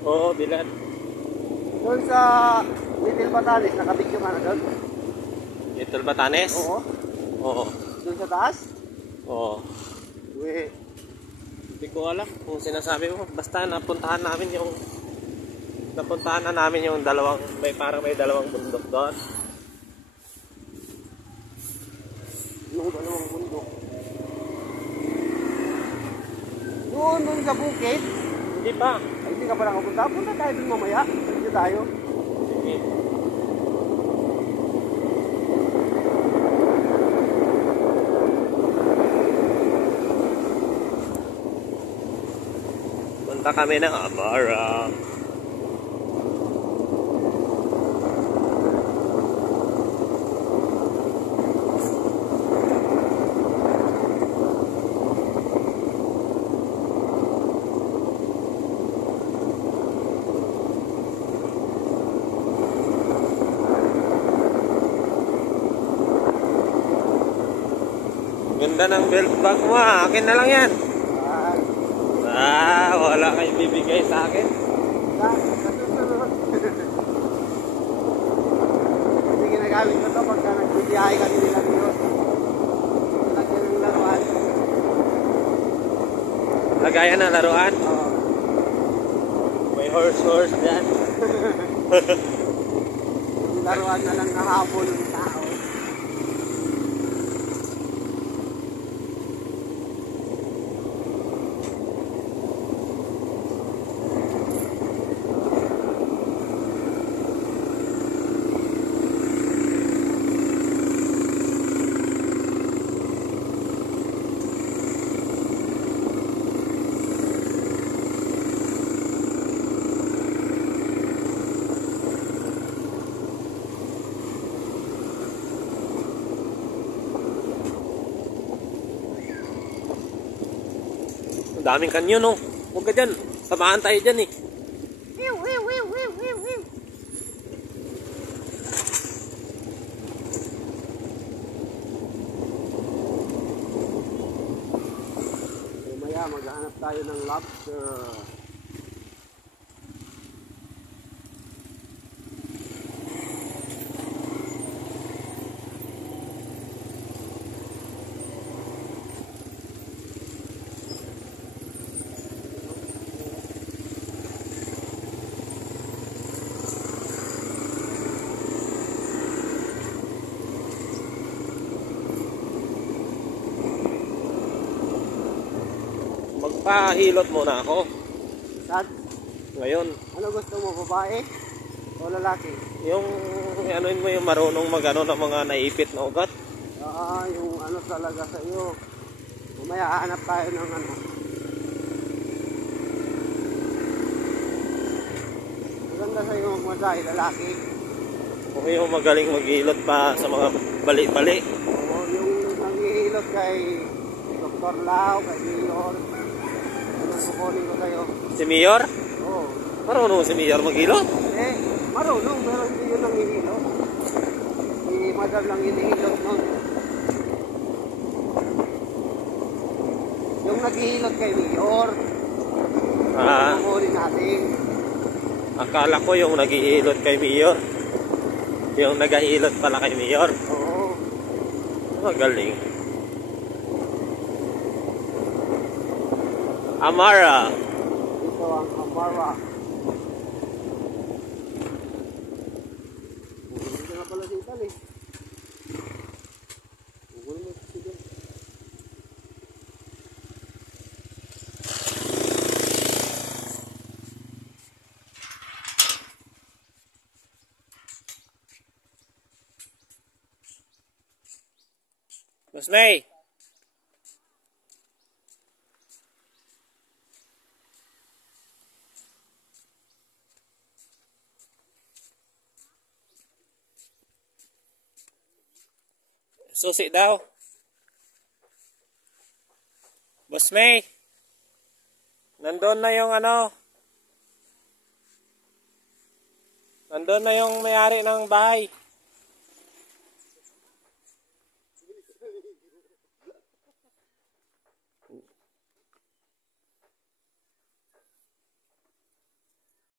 Oo, bilad. Doon sa Little Batanes, nakabidyo ka na doon? Little Batanes? Oo. Oo. Doon sa taas? Oo. Uwi. Hindi ko alam kung sinasabi mo. Basta napuntahan na namin yung dalawang, parang may dalawang bundok doon. Yung dalawang bundok. Doon sa bukid? Hindi pa. Ay, hindi ka pa nakapunta. Punta tayo doon mamaya. Dito tayo. Sige. Punta kami ng Amara. Ganda ng belt bag mo ha. Akin na lang yan. Wala kayong bibigay sa akin. Hindi ginagamit ko ito pagka nagbibiyahe ka nila yun. Lagyan ng laruan. Lagayan ng laruan? Oo. May horse dyan. Yung laruan na lang nahabol ng tao. Ang daming kanyon oh. Huwag ka dyan. Samahan tayo dyan eh. Mamaya maghanap tayo ng lobster. Magpahilot muna ako. Sad? Ngayon. Ano gusto mo, babae o lalaki? Yung anuin mo yung marunong magano ng mga naipit na ugat. Yung ano talaga sa iyo. Mamaya hahanap tayo ng ano. Maganda sa iyo magmasahe, lalaki. Kung yung magaling maghilot pa sa mga bali-bali. Oo, yung naghihilot kay Dr. Lau, kay Mayor. Ano kukunin ko sa'yo? Si Mayor? Oo. Marunong si Mayor maghilot? Marunong, pero hindi yun ang hinihilot. Si Madam lang hinihilot nun. Yung naghihilot kay Mayor, kukunin natin. Akala ko yung naghihilot kay Mayor. Yung naghihilot pala kay Mayor. Oo. Magaling. Amara. Ito ang Amara. Ito nga pala dito eh. Kukunin mo ito dito. Mas May. Susi daw. Boss May. Nandun na yung ano. Nandun na yung may-ari ng bahay.